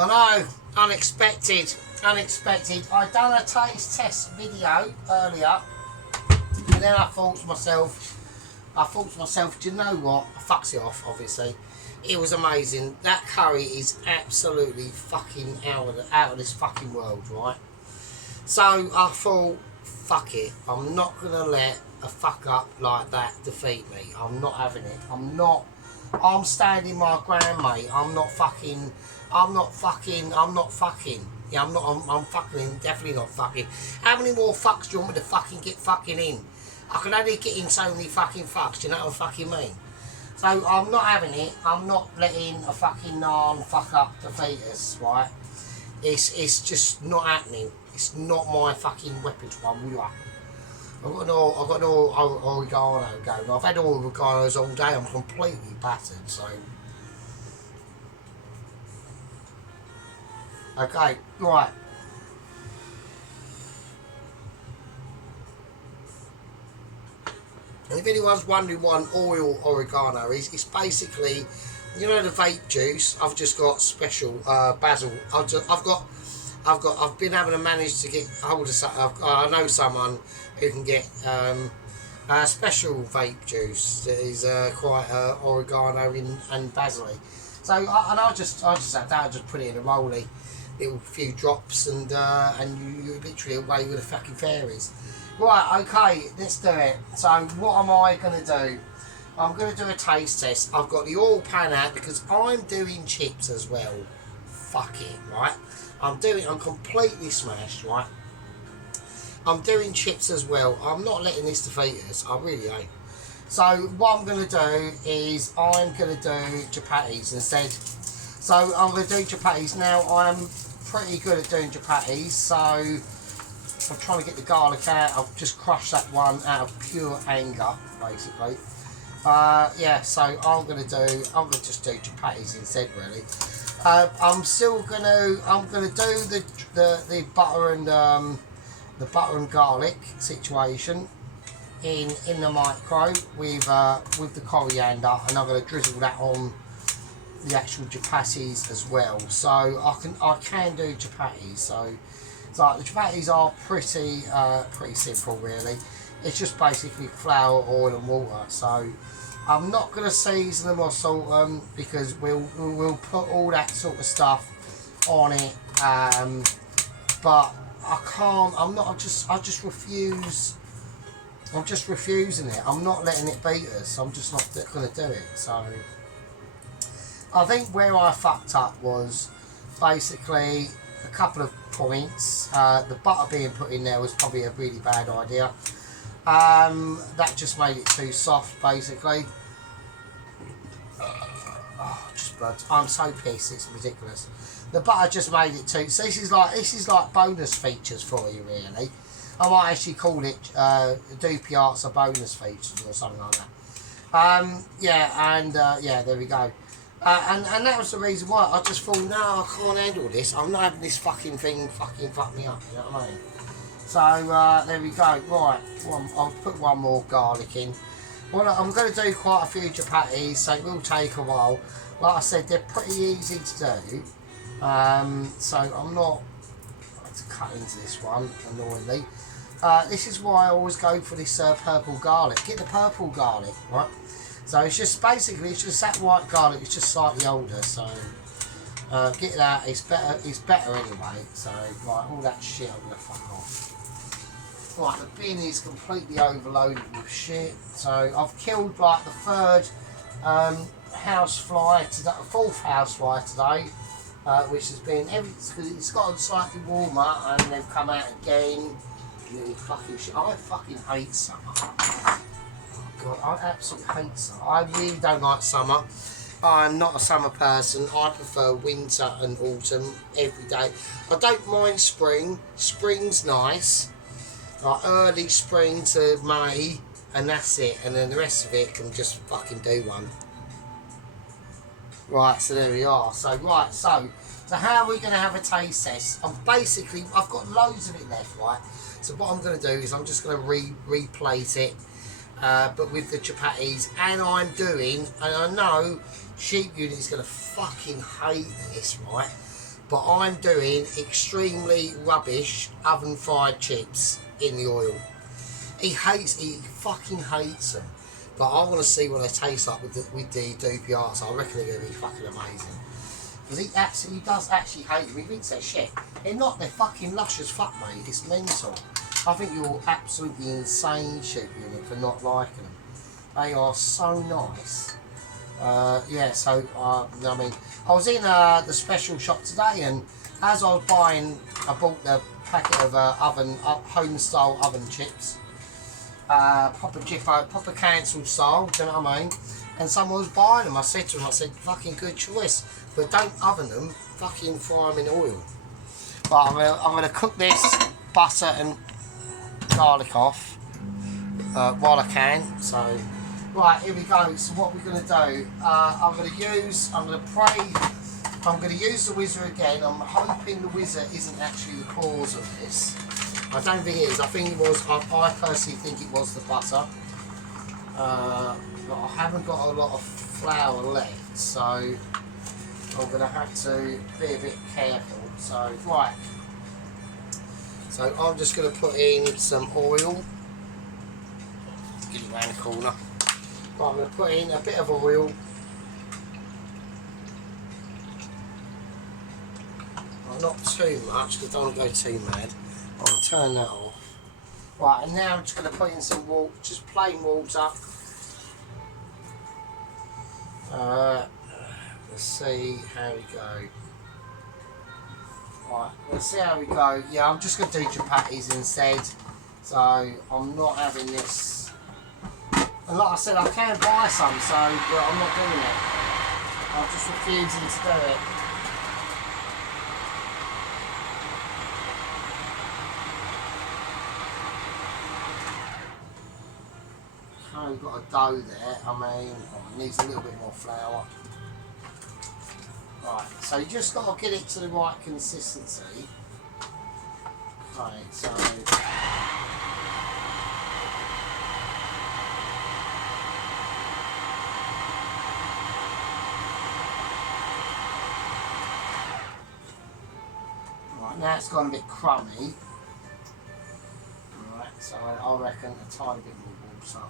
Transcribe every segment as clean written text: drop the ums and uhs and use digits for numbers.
I know, unexpected. I done a taste test video earlier, and then I thought to myself, do you know what? I fucks it off, obviously. It was amazing. That curry is absolutely fucking out of this fucking world, right? So I thought, fuck it. I'm not gonna let a fuck up like that defeat me. I'm not having it. I'm standing my ground, mate. I'm fucking. Yeah, I'm fucking, definitely not fucking. How many more fucks do you want me to fucking get fucking in? I can only get in so many fucking fucks, do you know what I fucking mean? So I'm not having it. I'm not letting a fucking naan fuck up the fetus, right? It's just not happening. It's not my fucking repertoire. I've got an oregano going. I've had oreganos all day. I'm completely battered, so. Okay, right. And if anyone's wondering what an oil oregano is, it's basically, you know, the vape juice. I've just got special basil. I've been able to manage to get hold of some. I know someone who can get a special vape juice that is quite oregano and basil. So I just had that. I just put it in a rollie, little few drops, and you're literally away with the fucking fairies. Right, okay, let's do it. So what am I going to do? I'm going to do a taste test. I've got the oil pan out because I'm doing chips as well. Fuck it, right? I'm completely smashed, right? I'm doing chips as well. I'm not letting this defeat us. I really ain't. So what I'm going to do is I'm going to do chapatis instead. So I'm going to do chapatis. Now I'm pretty good at doing chapatis, so I'm trying to get the garlic out. I've just crushed that one out of pure anger, basically. Yeah, so I'm gonna just do chapatis instead, really. I'm gonna do the butter and garlic situation in the micro with the coriander, and I'm gonna drizzle that on the actual chapatis as well. So I can do chapatis. So the chapatis are pretty simple, really. It's just basically flour, oil and water. So I'm not going to season them or salt them because we'll put all that sort of stuff on it. But I can't. I just refuse. I'm just refusing it. I'm not letting it beat us. I'm just not going to do it. So I think where I fucked up was basically a couple of points. The butter being put in there was probably a really bad idea. That just made it too soft, basically. Just blood. I'm so pissed. It's ridiculous. The butter just made it too. So this is like bonus features for you, really. I might actually call it Dopiaza bonus features or something like that. Yeah, there we go. And that was the reason why I just thought, no, I can't handle this. I'm not having this fucking thing fucking fuck me up. You know what I mean? So there we go. Right, I'll put one more garlic in. Well, I'm going to do quite a few chapatis, so it will take a while. Like I said, they're pretty easy to do. So I'm not going to cut into this one, annoyingly. This is why I always go for this purple garlic. Get the purple garlic, right? So it's just basically, it's just that white garlic. It's just slightly older. So get that. It's better anyway. So right, all that shit I'm gonna fuck off. Right, the bin is completely overloaded with shit. So I've killed like the third housefly today, fourth housefly today, which has been because it's gotten slightly warmer and they've come out again. Really fucking shit. I fucking hate summer. God, I absolutely hate summer. I really don't like summer. I'm not a summer person. I prefer winter and autumn every day. I don't mind spring. Spring's nice. Like early spring to May, and that's it. And then the rest of it can just fucking do one. Right, so there we are. So how are we going to have a taste test? I've got loads of it left, right? So what I'm going to do is I'm just going to replate it. But with the chapatis, and I know Sheep Unit is going to fucking hate this, right? but I'm doing extremely rubbish oven fried chips in the oil. He fucking hates them. But I want to see what they taste like with the Dopiaza. I reckon they're going to be fucking amazing. Because he does actually hate them. He thinks they're shit. They're fucking lush as fuck, mate. It's mental. I think you're absolutely insane shooting them for not liking them. They are so nice. Yeah, so, I mean, I was in the special shop today, and as I was buying, I bought the packet of home-style oven chips. Proper cancelled style, do you know what I mean? And someone was buying them. I said to him, fucking good choice, but don't oven them, fucking fry them in oil. But I'm gonna cook this butter and garlic off while I can. So, right, here we go. So what we're gonna do? I'm gonna use the whizzer again. I'm hoping the whizzer isn't actually the cause of this. I don't think it is. I think it was. I personally think it was the butter. But I haven't got a lot of flour left, so I'm going to have to be a bit careful. So, right. So I'm just going to put in some oil. Get it round the corner. Right, I'm going to put in a bit of oil. Well, not too much, because I don't want to go too mad. I'll turn that off. Right, and now I'm just going to put in some water, just plain water. Let's see how we go. Right, let's see how we go. Yeah, I'm just going to do chapatis instead. So, I'm not having this. And like I said, I can buy some, so but I'm not doing it. I'm just refusing to do it. We've got a dough there. I mean, it needs a little bit more flour. Right, so you just got to get it to the right consistency. Okay, so right, now it's gone a bit crummy. Right, so I reckon a tiny bit more water.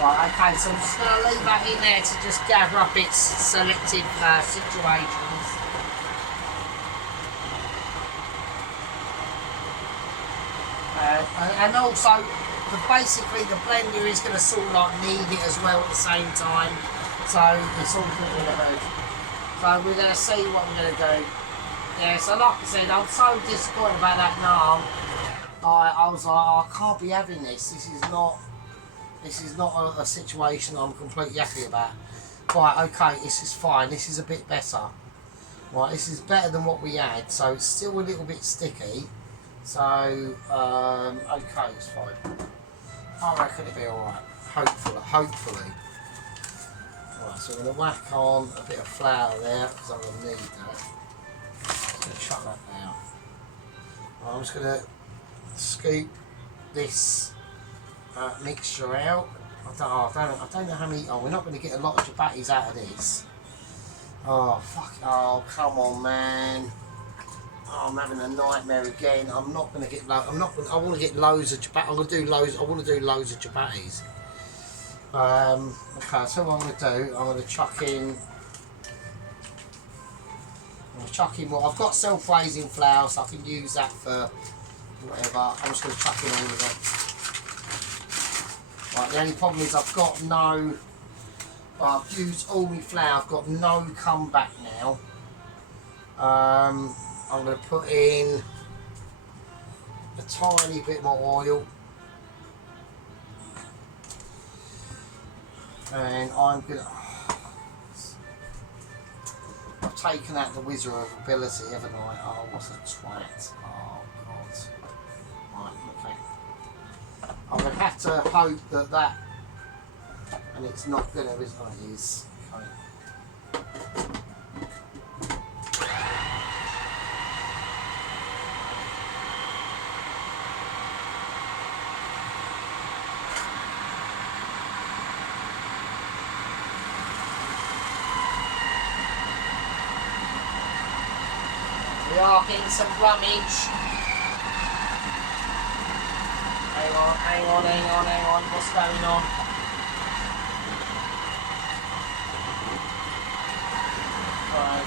Right, okay, so I'm just going to leave that in there to just gather up its selective situations. And also, basically the blender is going to sort of like knead it as well at the same time. So it's all good in the hood. So we're going to see what we're going to do. Yeah, so like I said, I'm so disappointed about that naan. I was like, oh, I can't be having this. This is not a situation I'm completely happy about. Right, okay, this is fine. This is a bit better. Right, this is better than what we had. So it's still a little bit sticky. So, okay, it's fine. I reckon it'll be alright. Hopefully. Right, so I'm going to whack on a bit of flour there, because I'm going to need that. I'm going to chuck that out. I'm just going to scoop this mixture out. I don't know how many. Oh, we're not going to get a lot of chapatis out of this. Oh fuck! Oh come on, man! Oh, I'm having a nightmare again. I'm not going to get. I want to get loads of chapatis. I'm going to do loads. I want to do loads of chapatis. Okay, so what I'm going to do, I'm going to chuck in. Well, I've got self-raising flour, so I can use that for whatever. I'm just going to chuck in all of it. Right, the only problem is I've got no. I've used all my flour. I've got no comeback now. I'm going to put in a tiny bit more oil. And I'm going to. I've taken out the wizard of ability, haven't I? Oh, what a twat. Oh, God. Right, okay. I'm going to have to hope that. And it's not going to, is it? It is. Okay. We are getting some rummage. Hang on. What's going on? Right.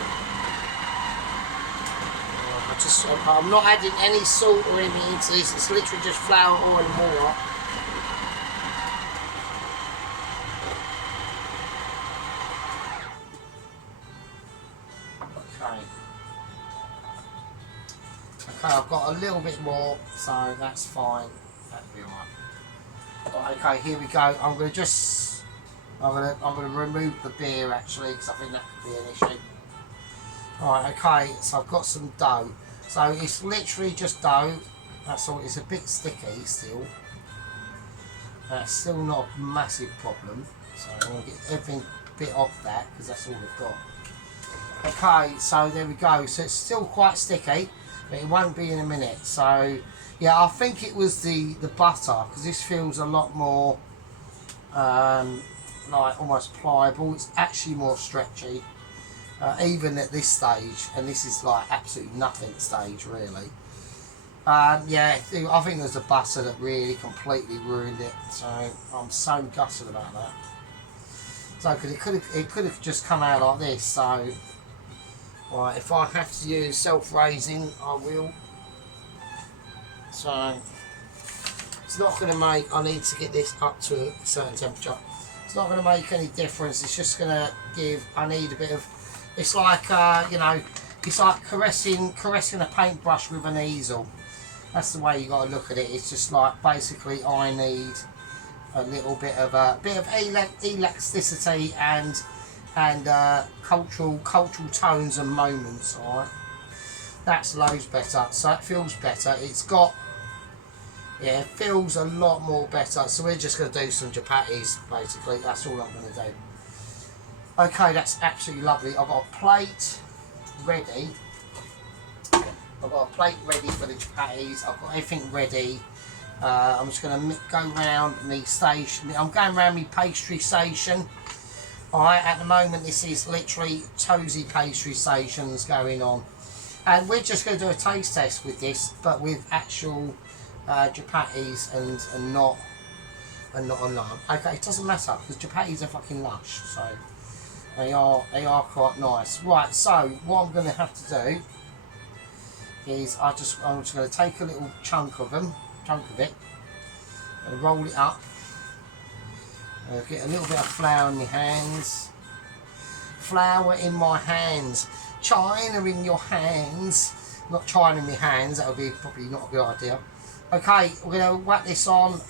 I'm not adding any salt or anything into this. It's literally just flour, oil, and water. Okay, I've got a little bit more, so that's fine. That'll be alright. Right, okay, here we go. I'm gonna remove the beer actually, because I think that could be an issue. Right, okay, so I've got some dough. So it's literally just dough. That's all. It's a bit sticky still. That's still not a massive problem. So I'm gonna get everything bit off that, because that's all we've got. Okay, so there we go. So it's still quite sticky, but it won't be in a minute. So yeah, I think it was the butter, because this feels a lot more like almost pliable. It's actually more stretchy, even at this stage, and this is like absolutely nothing stage really. Yeah, I think there's the butter that really completely ruined it. So I'm so gutted about that. So because it could have just come out like this. So right, if I have to use self-raising, I will. So it's not going to make. I need to get this up to a certain temperature. It's not going to make any difference. It's just going to give. I need a bit of. It's like you know, it's like caressing a paintbrush with an easel. That's the way you got to look at it. It's just like basically I need a little bit of elasticity and cultural tones and moments. All right, that's loads better. So it feels better. It's got. Yeah, it feels a lot more better. So we're just going to do some chapatis, basically. That's all I'm going to do. Okay, that's absolutely lovely. I've got a plate ready. I've got a plate ready for the chapatis. I've got everything ready. I'm just going to go round the station. I'm going around my pastry station. Alright, at the moment this is literally Tozy pastry stations going on. And we're just going to do a taste test with this, but with actual chapatis and not a naan. Okay, it doesn't matter because chapatis are fucking lush, so they are quite nice. Right, so what I'm going to have to do is I'm just going to take a little chunk of it, and roll it up. Get a little bit of flour in my hands. Flour in my hands. China in your hands. Not China in my hands. That would be probably not a good idea. Okay, we're going to whack this on.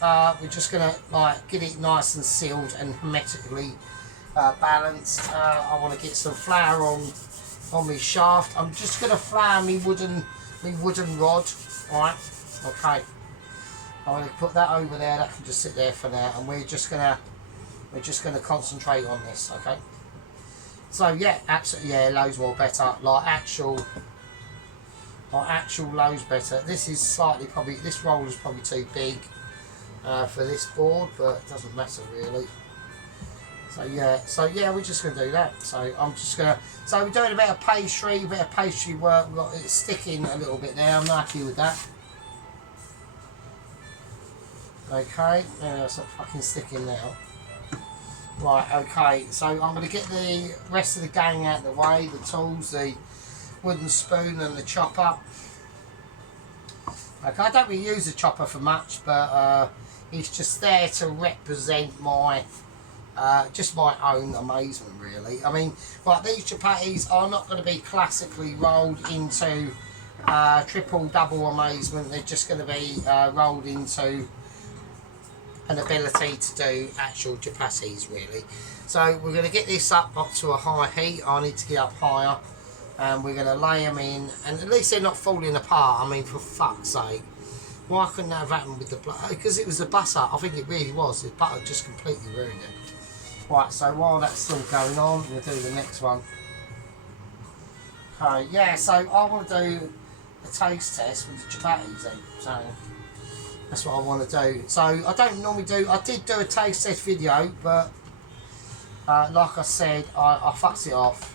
We're just going to like get it nice and sealed and hermetically balanced. I want to get some flour on my shaft. I'm just going to flour my wooden rod. Alright, okay. I'm going to put that over there. That can just sit there for now, and we're just going to concentrate on this. Okay. So yeah, absolutely, yeah, loads more better. Like actual loads better. This is slightly probably, this roll is probably too big for this board, but it doesn't matter really. So yeah, we're just going to do that. So I'm just going to, so we're doing a bit of pastry work. We've got it sticking a little bit there. I'm happy with that. Okay, it's not fucking sticking now. Right, okay, so I'm going to get the rest of the gang out of the way, the tools, the wooden spoon and the chopper. Okay, I don't really use the chopper for much, but it's just there to represent my, just my own amazement really. I mean, like these chapatis are not going to be classically rolled into triple, double amazement. They're just going to be rolled into an ability to do actual chapatis really. So we're going to get this up to a high heat. I need to get up higher, and we're going to lay them in, and at least they're not falling apart. I mean, for fuck's sake, why couldn't that have happened with the butter? Because it was the butter. I think it really was. The butter just completely ruined it. Right, so while that's still going on, we'll do the next one. Okay, yeah, so I want to do a taste test with the chapatis then. So that's what I want to do. So I don't normally do. I did do a taste test video, but like I said, I fucked it off.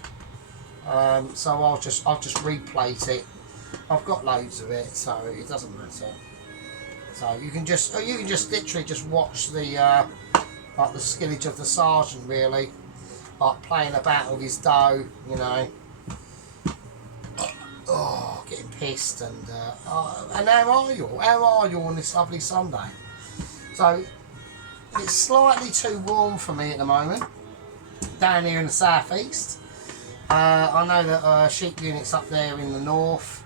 So I'll just replate it. I've got loads of it, so it doesn't matter. So you can just literally just watch the like the skillage of the sergeant, really, like playing about with his dough, you know. Oh, getting pissed and how are you? How are you on this lovely Sunday? So it's slightly too warm for me at the moment down here in the southeast. I know that sheep units up there in the north,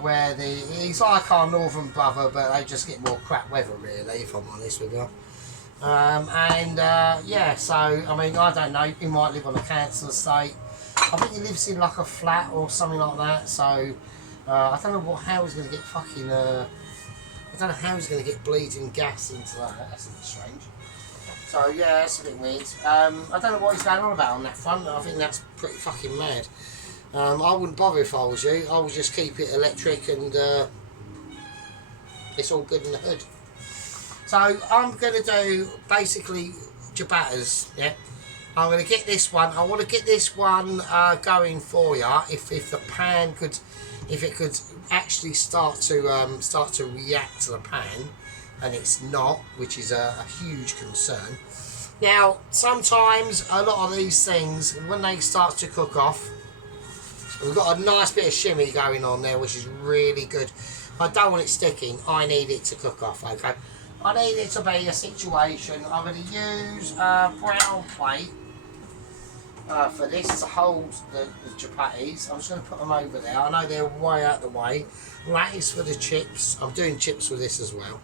where he's like our northern brother, but they just get more crap weather, really, if I'm honest with you. Yeah, so I mean, I don't know. He might live on a council estate. I think he lives in like a flat or something like that. So I don't know how he's going to get fucking. I don't know how he's going to get bleeding gas into that. That's a bit strange. So yeah, that's a bit weird. I don't know what he's going on about on that front. I think that's pretty fucking mad. I wouldn't bother if I was you. I would just keep it electric and it's all good in the hood. So I'm going to do basically ciabattas, yeah. I'm going to get this one. I want to get this one going for you. If the pan could, if it could actually start to react to the pan, and it's not, which is a huge concern. Now, sometimes a lot of these things, when they start to cook off, we've got a nice bit of shimmy going on there, which is really good. I don't want it sticking. I need it to cook off, okay? I need it to be a situation. I'm going to use a brown plate for this to hold the chapatis. I'm just going to put them over there. I know they're way out of the way. That is for the chips. I'm doing chips with this as well.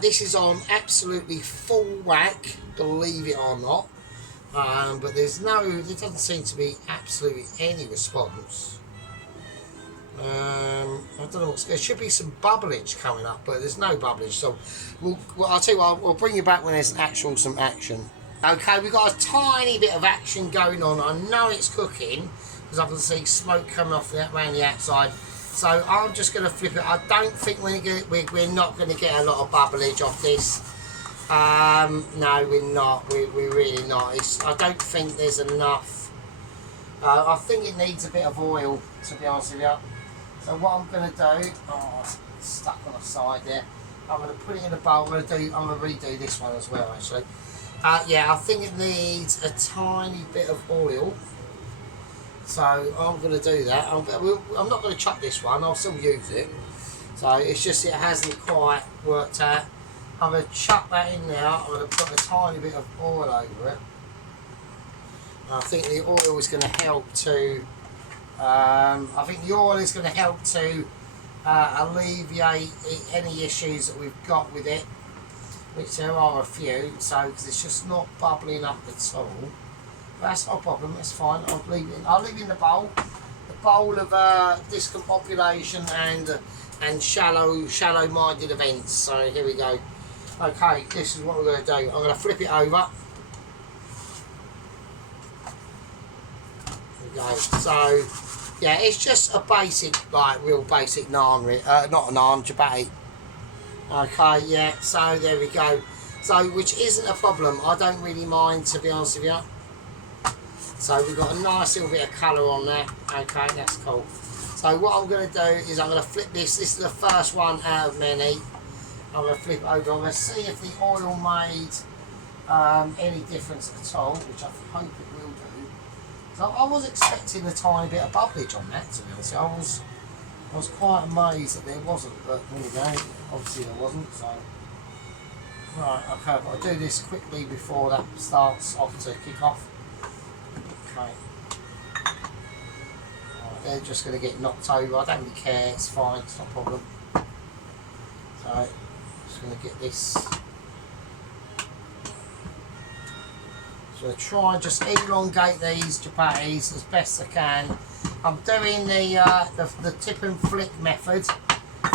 This is on absolutely full whack, believe it or not. But there doesn't seem to be absolutely any response. I don't know there should be some bubblage coming up, but there's no bubblage. So I'll tell you what, we'll bring you back when there's some action. Okay, we've got a tiny bit of action going on. I know it's cooking because I can see smoke coming off around the outside. So I'm just going to flip it. I don't think we're not going to get a lot of bubblage off this. No, we're not. We're really not. I don't think there's enough. I think it needs a bit of oil, to be honest with you. So what I'm going to do, it's stuck on the side there. I'm going to put it in a bowl. I'm going to redo this one as well, actually. Yeah, I think it needs a tiny bit of oil. So I'm going to do that. I'm not going to chuck this one. I'll still use it. So it's just it hasn't quite worked out. I'm going to chuck that in now. I'm going to put a tiny bit of oil over it. I think the oil is going to help to. Alleviate any issues that we've got with it, which there are a few. So because it's just not bubbling up at all. But that's not a problem. It's fine. I'll leave it in the bowl. The bowl of discombobulation and shallow-minded events. So here we go. Okay, this is what we're going to do. I'm going to flip it over. There we go. So, yeah, it's just a basic, like, real basic naan, not a naan, chapati. Okay, yeah, so there we go. So, which isn't a problem. I don't really mind, to be honest with you. So, we've got a nice little bit of colour on there. Okay, that's cool. So, what I'm going to do is I'm going to flip this. This is the first one out of many. I'm going to flip it over. I'm going to see if the oil made any difference at all, which I hope it will do. So I was expecting a tiny bit of bubblage on that, to be honest. I was quite amazed that there wasn't, but there we go. Obviously there wasn't. So right, okay, I've got to do this quickly before that starts off to kick off. Okay. Right, they're just going to get knocked over. I don't really care. It's fine. It's not a problem. So. Going to get this. So try and just elongate these chapatis as best I can. I'm doing the tip and flick method,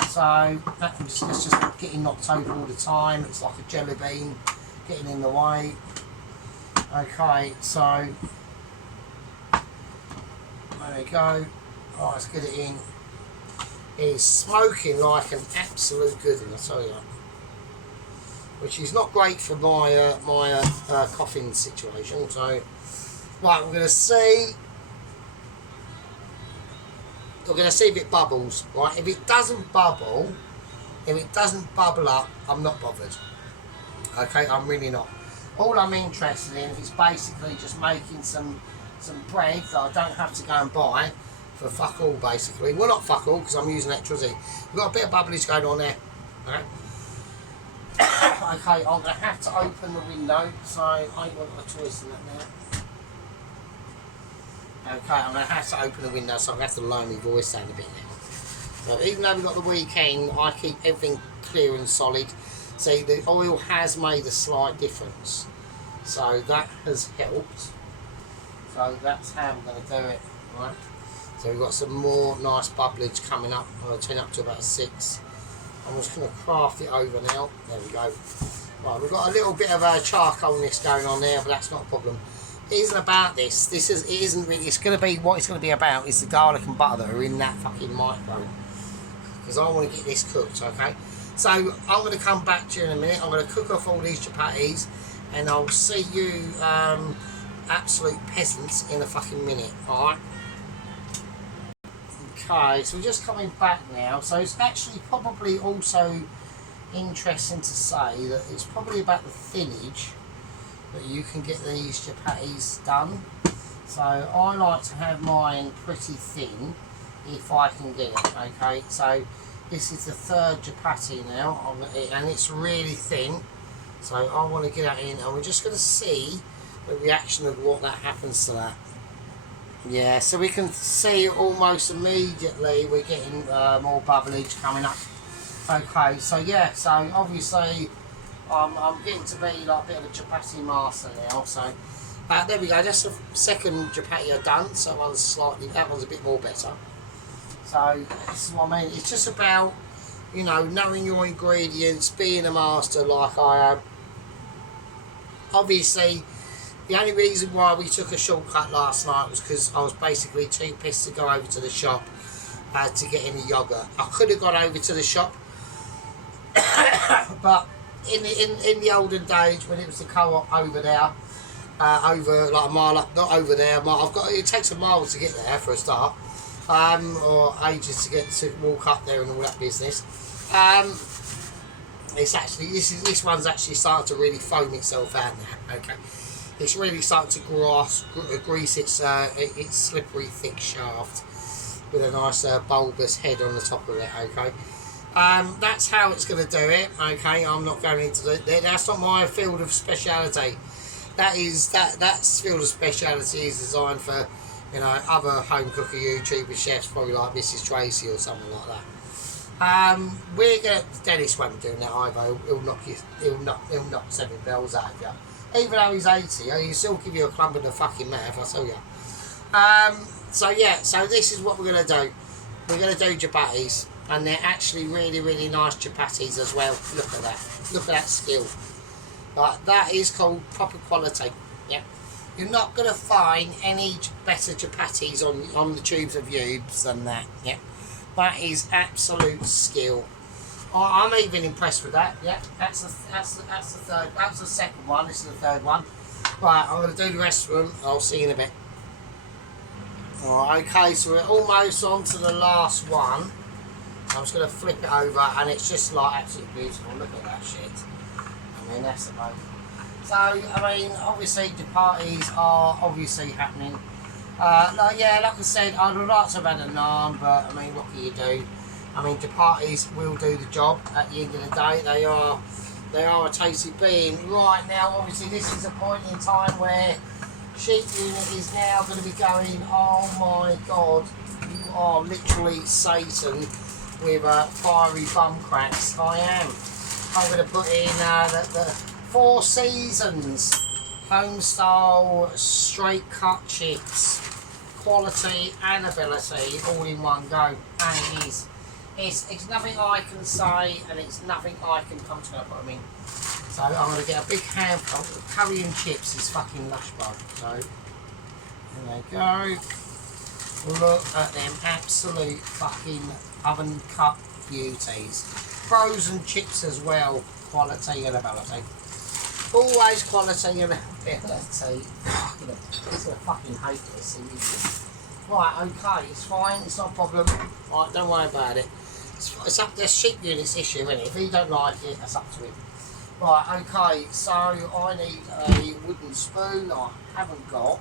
so it's just getting knocked over all the time. It's like a jelly bean getting in the way. Okay, so there we go. Right, let's get it in. It's smoking like an absolute good one, I tell you. Which is not great for my coughing situation. So, right, we're going to see. We're going to see if it bubbles, right? If it doesn't bubble up, I'm not bothered. Okay, I'm really not. All I'm interested in is basically just making some bread that I don't have to go and buy for fuck all, basically. Well, not fuck all, because I'm using electricity. We've got a bit of bubblage going on there. Okay. Okay, I'm going to have to open the window, so I ain't got a choice in that now. Okay, I'm going to have to open the window, so I'm going to have to lower my voice down a bit now. So even though we've got the weekend, I keep everything clear and solid. See, the oil has made a slight difference, so that has helped. So that's how we're going to do it, right? So we've got some more nice bubblage coming up. I'll turn up to about 6. I'm just going to craft it over now. There we go. Right, we've got a little bit of a charcoalness going on there, but that's not a problem. It isn't about this. It isn't really. It's going to be what it's going to be about is the garlic and butter that are in that fucking micro. Because I want to get this cooked, okay? So I'm going to come back to you in a minute. I'm going to cook off all these chapatis, and I'll see you absolute peasants in a fucking minute, alright? Okay, so we're just coming back now. So it's actually probably also interesting to say that it's probably about the thinnage that you can get these chapatis done. So I like to have mine pretty thin if I can get it, okay? So this is the 3rd chapati now, and it's really thin. So I want to get that in, and we're just going to see the reaction of what that happens to that. Yeah, so we can see almost immediately we're getting more bubblage coming up. Okay, so yeah, so obviously I'm getting to be like a bit of a chapati master now. So there we go. That's the 2nd chapati I've done. So that one's a bit more better. So this is what I mean. It's just about, you know, knowing your ingredients, being a master like I am. Obviously, the only reason why we took a shortcut last night was because I was basically too pissed to go over to the shop to get any yogurt. I could have gone over to the shop, but in the olden days when it was the co-op over there, over like a mile up, not over there. It takes a mile to get there for a start, or ages to walk up there and all that business. It's actually this one's actually starting to really foam itself out now. Okay. It's really starting to grease its slippery, thick shaft with a nice bulbous head on the top of it. Okay, that's how it's going to do it. Okay, I'm not going into that's not my field of speciality. That's field of speciality is designed for, you know, other home cooker YouTuber chefs, probably like Mrs. Tracy or something like that. Dennis won't be doing that either. He'll knock 7 bells out of you. Even though he's 80, he'll still give you a clump in the fucking mouth, I tell you. So yeah, so this is what we're going to do. We're going to do chapatis, and they're actually really, really nice chapatis as well. Look at that. Look at that skill. Like, that is called proper quality. Yeah. You're not going to find any better chapatis on the tubes of Ubes than that. Yeah. That is absolute skill. I'm even impressed with that. Yeah, that's the third. That was the 2nd one. This is the 3rd one. Right, I'm going to do the rest of them. I'll see you in a bit. Alright, okay, so we're almost on to the last one. I'm just going to flip it over, and it's just like absolutely beautiful. Look at that shit. I mean, that's amazing. So, I mean, obviously the parties are obviously happening. Like I said, I'd like to have had a naan, but I mean, what can you do? I mean, the parties will do the job at the end of the day. They are a tasty bean. Right now, obviously, this is a point in time where sheep unit is now going to be going, oh my God, you are literally Satan with fiery bum cracks. I am. I'm going to put in the 4 Seasons home style straight cut chips, quality and ability all in one go, and it is. It's nothing I can say, and it's nothing I can come to put them in. So I'm going to get a big handful of curry and chips. Is fucking lush bug. So there they go. Look at them absolute fucking oven cut beauties. Frozen chips as well. Quality and ability. Always quality and ability. He's gonna fucking hate this. Right, okay, it's fine, it's not a problem. Right, don't worry about it. It's up to sheep unit's issue, isn't it? If he don't like it, that's up to him. Right, okay, so I need a wooden spoon I haven't got.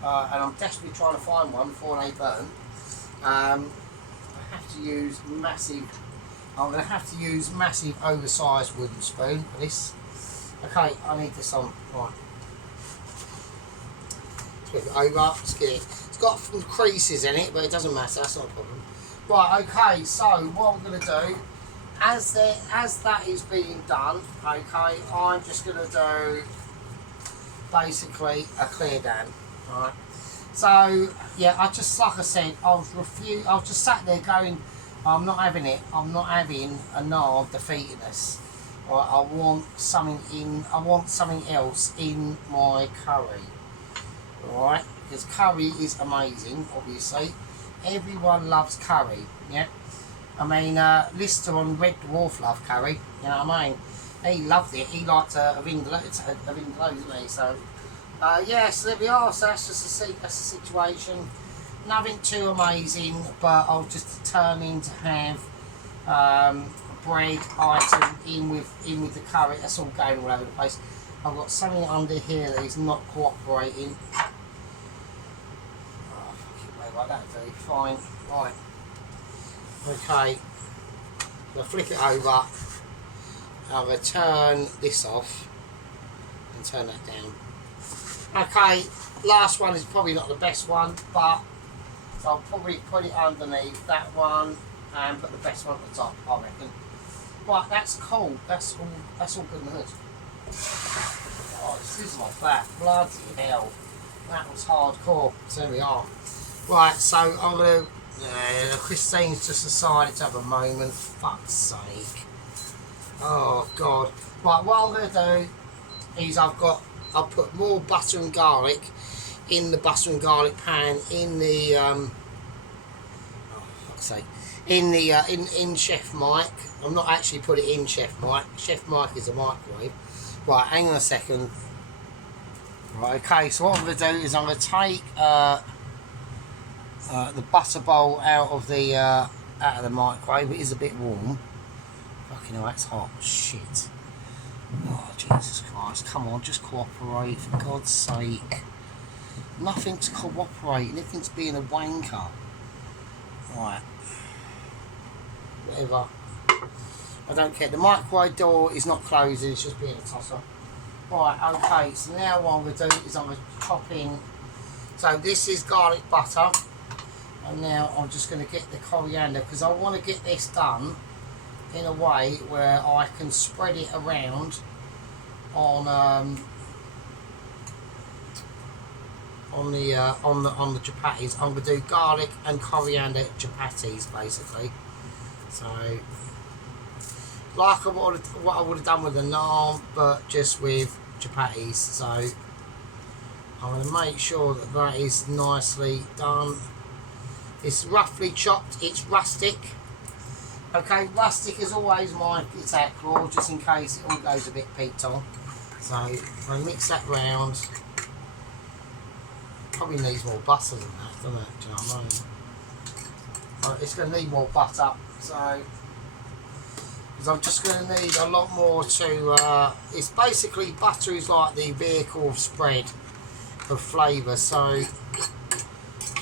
And I'm desperately trying to find one before they burn. I have to use massive. I'm going to have to use massive oversized wooden spoon for this. Okay, I need this on. Right. Let's move it over. Let's get it. It's got some creases in it, but it doesn't matter. That's not a problem. Right. Okay. So what I'm going to do, as that is being done, okay, I'm just going to do basically a clear down. Right. So yeah, I just like I said, I was just sat there going, I'm not having it. I'm not having a nard defeating us. Right, I want something else in my curry. Right, because curry is amazing. Obviously, everyone loves curry. Yeah, I mean, Lister on Red Dwarf loved curry. You know what I mean? He loved it. He liked a vindaloo, didn't he? So. Yeah, so there we are. So that's just that's the situation. Nothing too amazing, but I was just determined to have bread item in with the curry. That's all going all over the place. I've got something under here that is not cooperating. Oh, fucking like that, do fine. Right. Okay. I'm gonna flip it over. I'm gonna turn this off and turn that down. Okay, last one is probably not the best one, but I'll probably put it underneath that one and put the best one at the top, I reckon. Right, that's cool. That's all good and good. Oh, sizzle off that. Bloody hell. That was hardcore. So there we are. Right, so I'm gonna Christine's just decided to have a moment. Fuck's sake. Oh god. Right, what I'm gonna do is I'll put more butter and garlic in the butter and garlic pan in the in Chef Mike. I'm not actually put it in Chef Mike. Chef Mike is a microwave. Right, hang on a second. Right, okay. So what I'm going to do is I'm going to take the butter bowl out of the microwave. It is a bit warm. Fucking hell, that's hot. Shit. Oh, Jesus Christ. Come on, just cooperate, for God's sake. Nothing's cooperating, everything's being a wanker. Right. Whatever. I don't care. The microwave door is not closing, it's just being a tosser. Right, okay, so now what I'm going to do is I'm going to chop in. So this is garlic butter. And now I'm just going to get the coriander, because I want to get this done in a way where I can spread it around on the chapatis. I'm going to do garlic and coriander chapatis basically. So like what I would have done with the naan, but just with chapatis. So I'm going to make sure that that is nicely done. It's roughly chopped. It's rustic. Okay, rustic is always my attack claw, just in case it all goes a bit peaked on. So I'm going to mix that round. Probably needs more butter than that, doesn't it? Do you know what I mean? Right, it's going to need more butter, so because I'm just going to need a lot more to. It's basically butter is like the vehicle of spread of flavour, so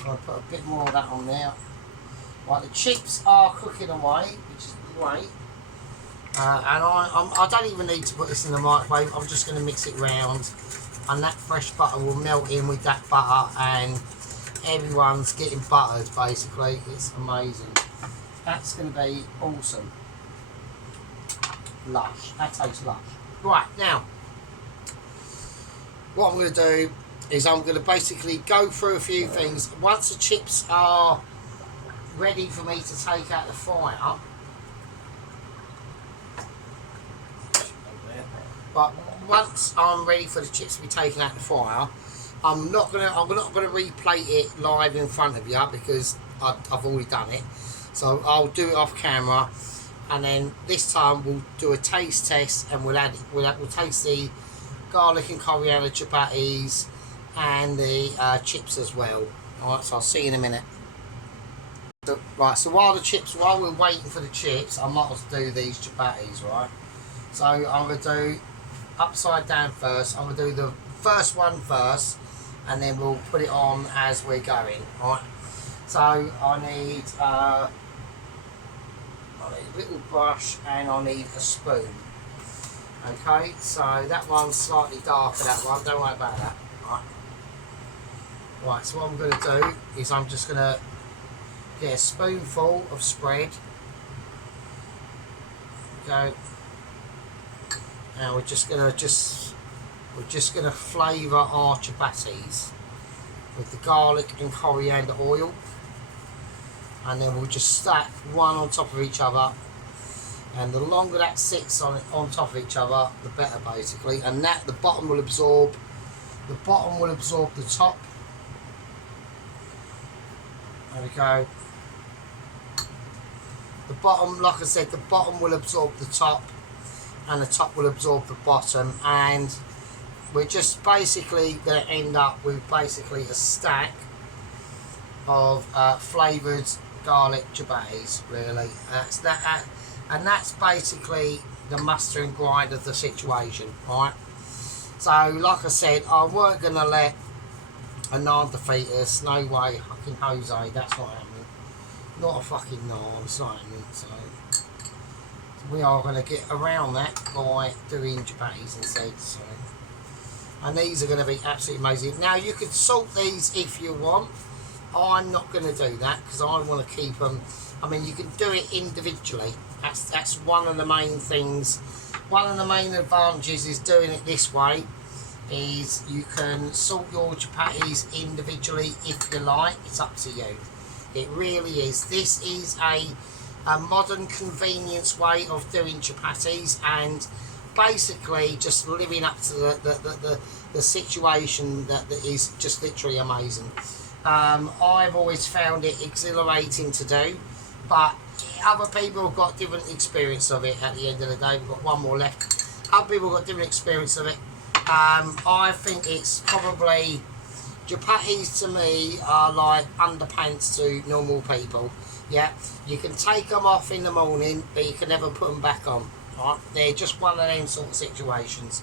I'll put a bit more of that on there. Right, the chips are cooking away, which is great. And I don't even need to put this in the microwave. I'm just going to mix it round, and that fresh butter will melt in with that butter, and everyone's getting buttered basically. It's amazing. That's going to be awesome. Lush. That tastes lush. Right, now what I'm going to do is I'm going to basically go through a few things. Once the chips are ready for me to take out the fire, but once I'm ready for the chips to be taken out the fire, I'm not gonna replate it live in front of you because I've already done it. So I'll do it off camera, and then this time we'll do a taste test, and we'll taste the garlic and coriander chapatis and the chips as well. Alright, so I'll see you in a minute. So, right, so while we're waiting for the chips, I might as well do these chapatis, right? So I'm going to do upside down first. I'm going to do the first one first, and then we'll put it on as we're going, right? So I need a little brush and I need a spoon. Okay, so that one's slightly darker, that one, don't worry about that. Right, so what I'm going to do is I'm just going to get a spoonful of spread. Okay, and we're just going to flavour our chapatis with the garlic and coriander oil, and then we'll just stack one on top of each other, and the longer that sits on top of each other, the better, basically. And that the bottom will absorb the top. There we go. The bottom, like I said, the bottom will absorb the top, and the top will absorb the bottom, and we're just basically going to end up with basically a stack of flavoured garlic chapatis, really. That's that, and that's basically the muster and grind of the situation, right? So, like I said, I weren't going to let a naan defeat us. No way, fucking Jose, that's not happening. Not a fucking naan, it's not happening. So we are going to get around that by doing chapatis instead. So, and these are going to be absolutely amazing. Now, you could salt these if you want. I'm not going to do that because I want to keep them. I mean, you can do it individually. That's one of the main things. One of the main advantages is doing it this way. Is you can salt your chapatis individually if you like. It's up to you. It really is. This is a modern convenience way of doing chapatis, and basically just living up to the situation that is just literally amazing. I've always found it exhilarating to do, but other people have got different experience of it. At the end of the day, we've got one more left. Other people have got different experience of it. I think it's probably, chapatis to me are like underpants to normal people. Yeah, you can take them off in the morning, but you can never put them back on. Right? They're just one of them sort of situations.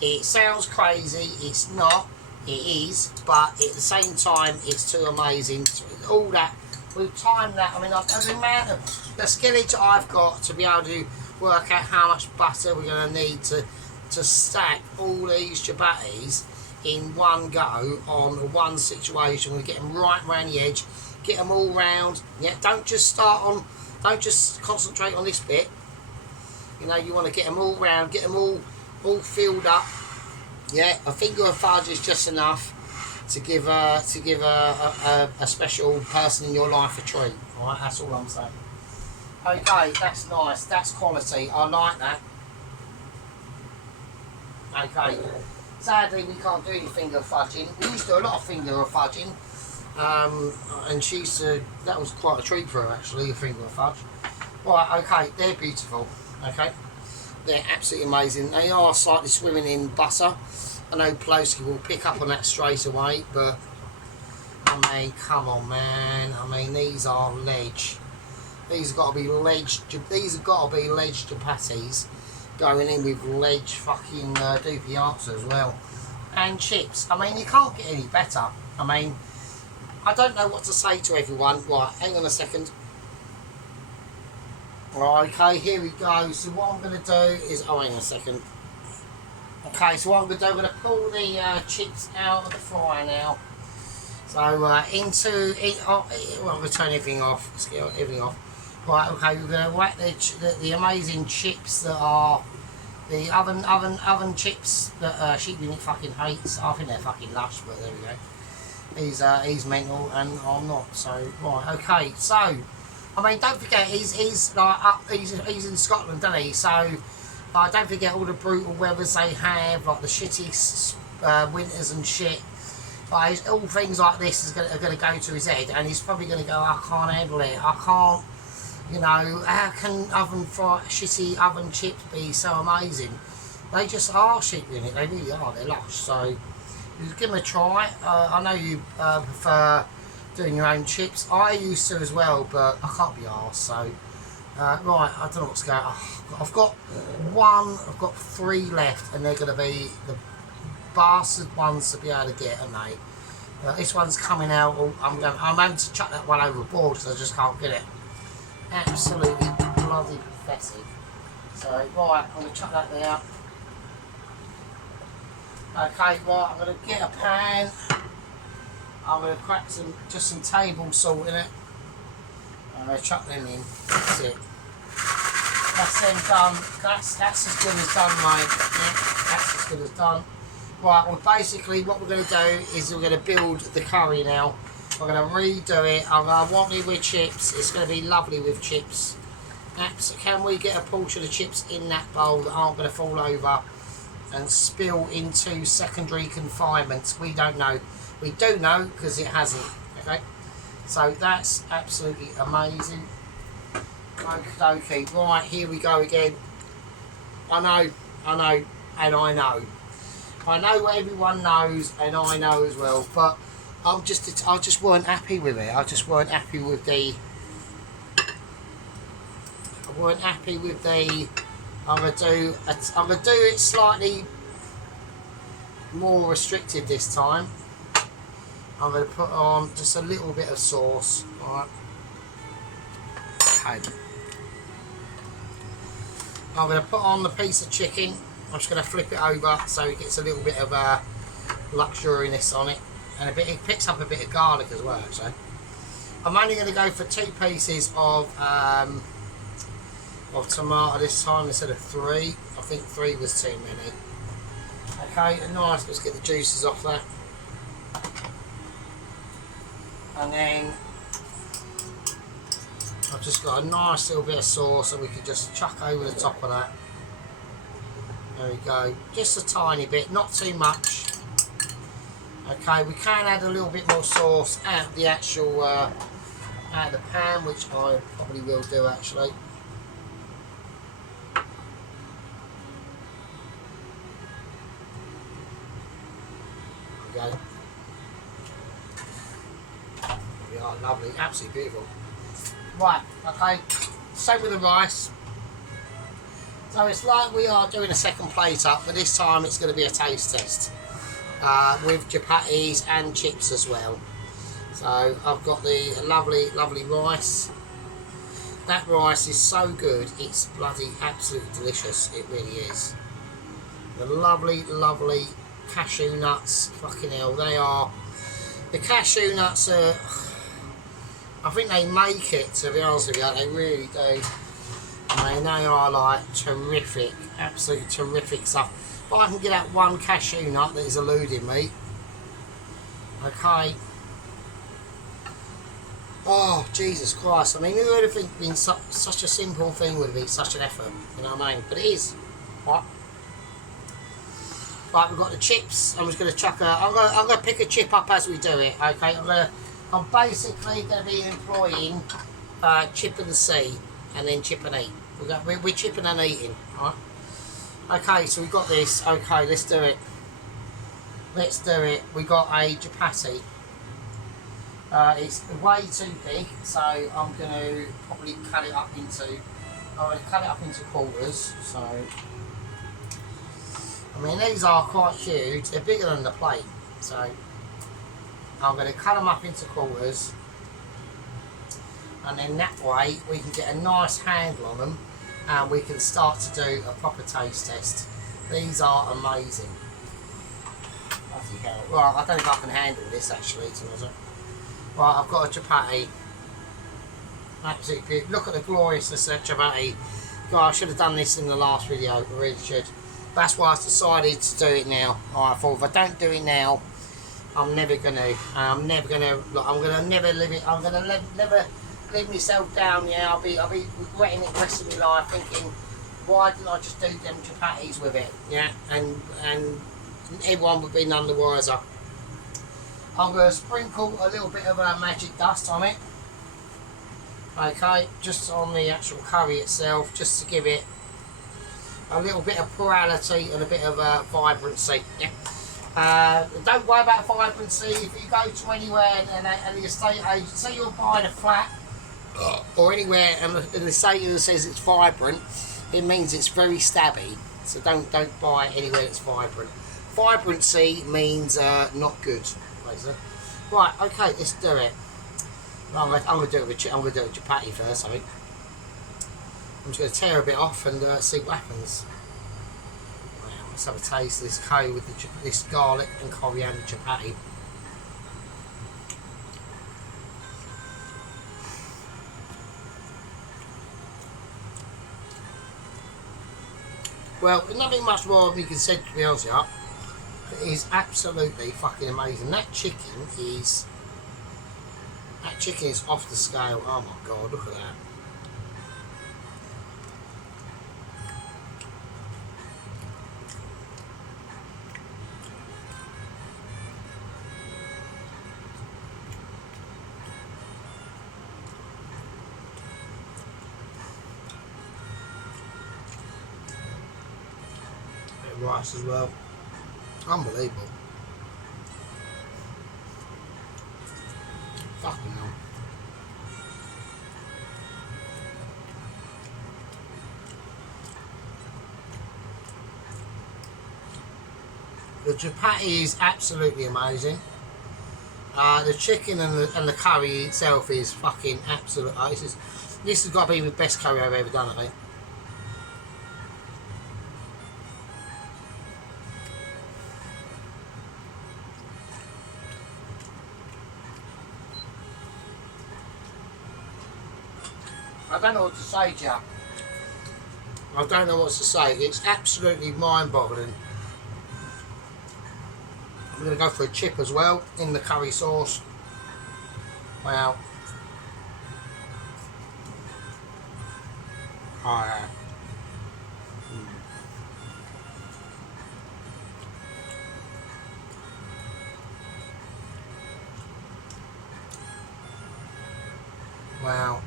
It sounds crazy, it's not. It is, but at the same time, it's too amazing. All that, we've timed that. I mean, the amount of the skillage I've got to be able to work out how much butter we're going to need to stack all these chapatis in one go on one situation. We get them right around the edge, get them all round. Yeah, don't just concentrate on this bit. You know, you want to get them all round, get them all filled up. Yeah, a finger of fudge is just enough to give a special person in your life a treat. All right, that's all I'm saying. Okay, that's nice. That's quality. I like that. Okay. Sadly, we can't do any finger fudging. We used to do a lot of finger fudging, and she said that was quite a treat for her, actually, a finger fudge. Right. Okay, they're beautiful. Okay. They're absolutely amazing. They are slightly swimming in butter. I know Plosky will pick up on that straight away, but I mean, come on, man. I mean, these are ledge. These have got to be ledge. These have got to be ledge chapatis going in with ledge fucking Dopiaza as well, and chips. I mean, you can't get any better. I mean, I don't know what to say to everyone. Right, hang on a second. Right, okay, here we go. So what I'm going to do is, oh, hang on a second. Okay, so what I'm going to do, I'm going to pull the chips out of the fryer now. So well, I'm going to turn everything off. Let's get everything off. Right, okay, we're going to whack the amazing chips that are the oven chips that Sheep Unit fucking hates. I think they're fucking lush, but there we go. He's mental and I'm not. So right, okay, so. I mean, don't forget, he's in Scotland, doesn't he? So, don't forget all the brutal weathers they have, like the shitty winters and shit. But all things like this are going to go to his head, and he's probably going to go, I can't handle it. I can't, you know, how can shitty oven chips be so amazing? They just are Sheep Unit, they really are, they're lush. So, give them a try. I know you prefer doing your own chips. I used to as well, but I can't be arsed, so right, I don't know what's going on. I've got 3 left, and they're going to be the bastard ones to be able to get, aren't they? This one's coming out. I'm having to chuck that one overboard because I just can't get it. Absolutely bloody pathetic. So right, I'm going to chuck that there. Okay, right, I'm going to get a pan. I'm going to crack some table salt in it. I'm going to chuck them in. That's it. That's them done. That's as good as done, mate. Yeah, that's as good as done. Right, well basically what we're going to do is we're going to build the curry now. We're going to redo it. I want it with chips. It's going to be lovely with chips. Can we get a portion of chips in that bowl that aren't going to fall over and spill into secondary confinements? We don't know. We do know because it hasn't. Okay, so that's absolutely amazing. Okay, right, here we go again. I know, and I know. I know what everyone knows, and I know as well. But I just weren't happy with it. I just weren't happy with the. I'm gonna do it slightly more restricted this time. I'm going to put on just a little bit of sauce. Alright. Okay. I'm going to put on the piece of chicken. I'm just going to flip it over so it gets a little bit of luxuriness on it. And it picks up a bit of garlic as well, actually. I'm only going to go for 2 pieces of tomato this time instead of 3. I think 3 was too many. Okay, nice. Let's get the juices off that. And then I've just got a nice little bit of sauce that we can just chuck over the top of that. There we go. Just a tiny bit, not too much. Okay, we can add a little bit more sauce out the actual out of the pan, which I probably will do actually. There we go. Oh, lovely, absolutely beautiful. Right, okay, same with the rice. So it's like we are doing a second plate up, but this time it's going to be a taste test with chapatis and chips as well. So I've got the lovely rice. That rice is so good, it's bloody absolutely delicious, it really is. The lovely cashew nuts, fucking hell, they are. The cashew nuts are, I think they make it, to be honest with you, they really do. I mean, they are like terrific, absolutely terrific stuff. But I can get that one cashew nut that is eluding me. Okay. Oh, Jesus Christ. I mean, who would have think been such a simple thing would be such an effort, you know what I mean? But it is. Right. Right, we've got the chips. I'm just going to chuck I'm going to pick a chip up as we do it, okay? I'm basically going to be employing chip and see, and then chip and eat. We're chipping and eating, alright? Okay, so we've got this. Okay, let's do it. Let's do it. We got a chapati. It's way too big, so I'm going to probably cut it up into quarters. So, I mean, these are quite huge. They're bigger than the plate, so I'm going to cut them up into quarters, and then that way we can get a nice handle on them and we can start to do a proper taste test. These are amazing. Bloody hell. Right, I don't know if I can handle this actually, right, I've got a chapati. Absolutely beautiful. Look at the gloriousness of that chapati. God, I should have done this in the last video, I really should. That's why I decided to do it now. Alright, I thought if I don't do it now, I'm never gonna never live myself down. Yeah, I'll be regretting it the rest of my life, thinking, why didn't I just do them chapatis with it? Yeah, and everyone would be none the wiser. I'm gonna sprinkle a little bit of magic dust on it. Okay, just on the actual curry itself, just to give it a little bit of plurality and a bit of vibrancy. Yeah. Don't worry about vibrancy. If you go to anywhere and the estate agent, say you're buying a flat or anywhere and the estate agent says it's vibrant, it means it's very stabby. So don't buy anywhere that's vibrant. Vibrancy means not good, basically. Right, okay, let's do it. I'm gonna do it with chapati first. I think I'm just gonna tear a bit off and see what happens. Wow, let's have a taste of this curry with this garlic and coriander chapati. Well, there's nothing much more we can say, to be honest with you. It is absolutely fucking amazing. That chicken is off the scale. Oh my god, look at that. Bit of rice as well. Unbelievable. Fucking hell. The chapati is absolutely amazing. The chicken and the curry itself is fucking absolute. This has got to be the best curry I've ever done, I think. I don't know what to say to you. I don't know what to say. It's absolutely mind-boggling. I'm going to go for a chip as well in the curry sauce. Wow. Oh yeah. Wow.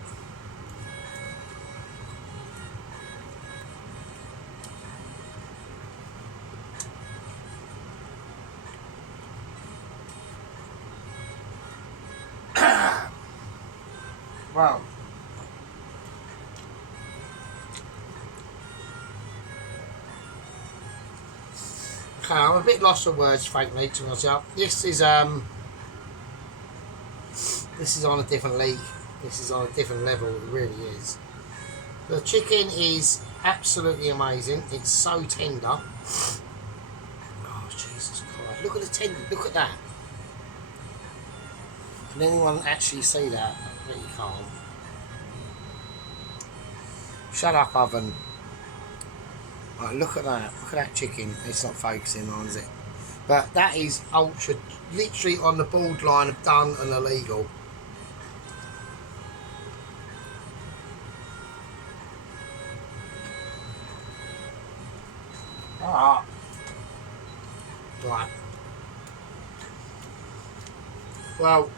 Wow. Okay, I'm a bit lost for words, frankly, to myself. This is on a different league. This is on a different level. It really is. The chicken is absolutely amazing. It's so tender. Oh Jesus Christ! Look at the tender. Look at that. Can anyone actually see that? I bet you can't. Shut up, oven. Right, look at that. Look at that chicken. It's not focusing on, is it? But that is ultra, literally on the borderline of done and illegal. Ah. Right. Well.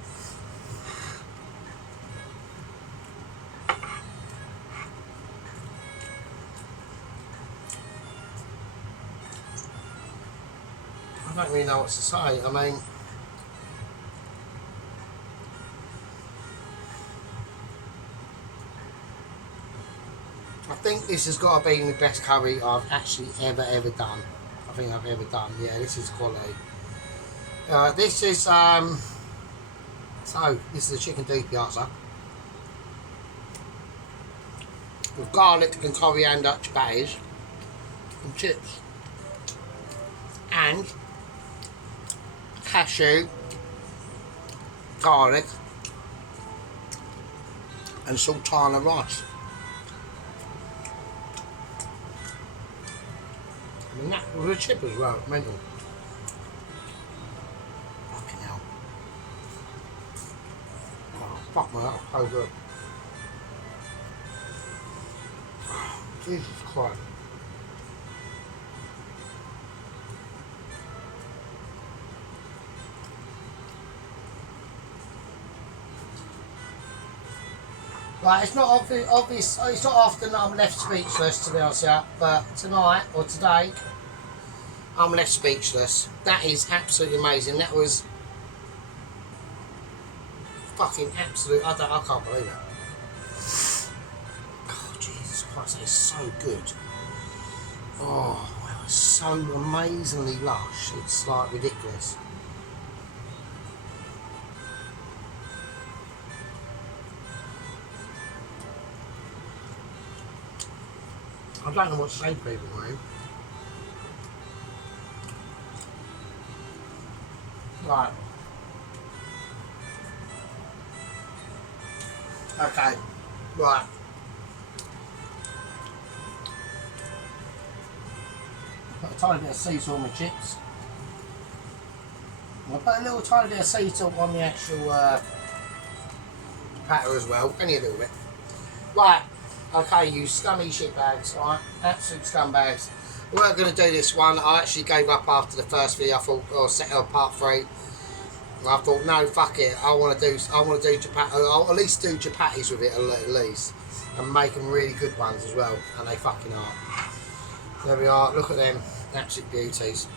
I don't really know what to say. I mean, I think this has got to be the best curry I've actually ever done. I think I've ever done. Yeah, this is quality. This is so this is a chicken Dopiaza with garlic and coriander chapatis and chips and cashew, garlic and sultana rice. And that with a chip as well, mental. Fucking hell. Oh, fuck my, that's so good. Oh, Jesus Christ. Right, it's not obvious. It's not often that I'm left speechless, to be honest with you, but tonight or today, I'm left speechless. That is absolutely amazing. That was fucking absolute. I can't believe it. Oh Jesus Christ, that is so good. Oh, it was so amazingly lush. It's like ridiculous. I don't know what shape people are in. Right. Okay. Right. Put a tiny bit of sea salt on my chips. I'll put a little tiny bit of sea salt on the actual batter as well. Only a little bit. Right. Okay, you scummy shitbags, alright? Absolute scumbags. We weren't going to do this one. I actually gave up after the first video. I thought, or set up part 3. I thought, no, fuck it. I want to do chapatis. I'll at least do chapatis with it at least, and make them really good ones as well. And they fucking are. There we are. Look at them, absolute beauties.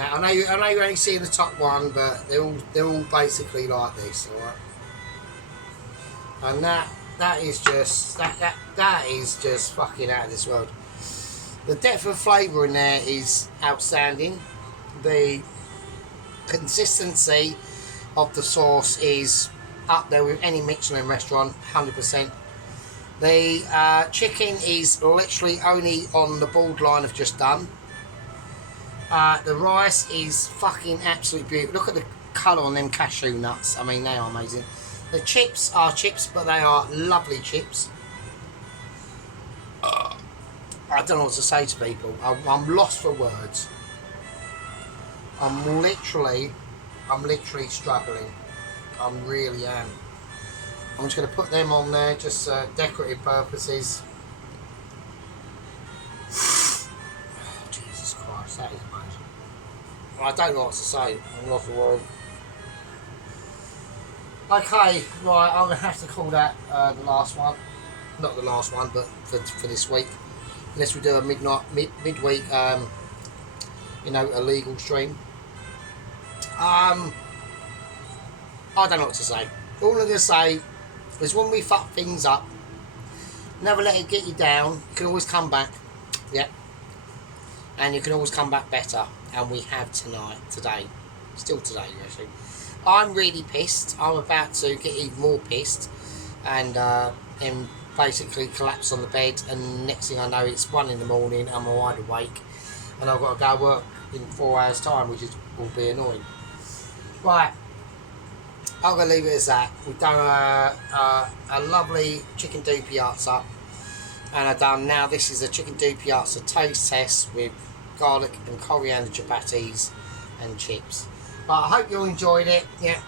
I know you're only seeing the top one, but they're all basically like this, alright? And that is just fucking out of this world. The depth of flavour in there is outstanding. The consistency of the sauce is up there with any Michelin restaurant, 100%. The chicken is literally only on the borderline of just done. The rice is fucking absolutely beautiful. Look at the colour on them cashew nuts. I mean, they are amazing. The chips are chips, but they are lovely chips. I don't know what to say to people. I'm lost for words. I'm literally struggling. I really am. I'm just going to put them on there, just decorative purposes. Oh, Jesus Christ, that is amazing. I don't know what to say. I'm lost for words. Okay, right, I'm going to have to call that the last one. Not the last one, but for this week. Unless we do a midweek, illegal stream. I don't know what to say. All I'm going to say is when we fuck things up, never let it get you down. You can always come back. Yeah. And you can always come back better. And we have today. Still today, actually. I'm really pissed. I'm about to get even more pissed and basically collapse on the bed, and next thing I know it's 1 in the morning, I'm wide awake and I've got to go work in 4 hours time, which will be annoying. Right, I'm going to leave it as that. We've done a lovely chicken Dopiaza, and I've done, now this is a chicken Dopiaza taste test with garlic and coriander chapatis and chips. But I hope you all enjoyed it. Yeah.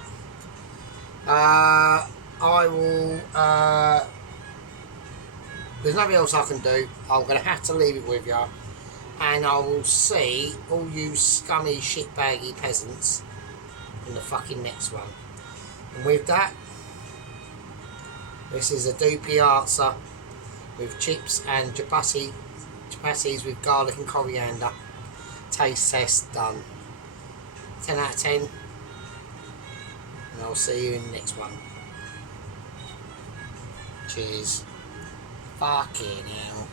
I will. There's nothing else I can do. I'm going to have to leave it with you. And I will see all you scummy, shitbaggy peasants in the fucking next one. And with that, this is a Dopiaza with chips and chapatis with garlic and coriander. Taste test done. 10 out of 10, and I'll see you in the next one. Cheers. Fucking hell.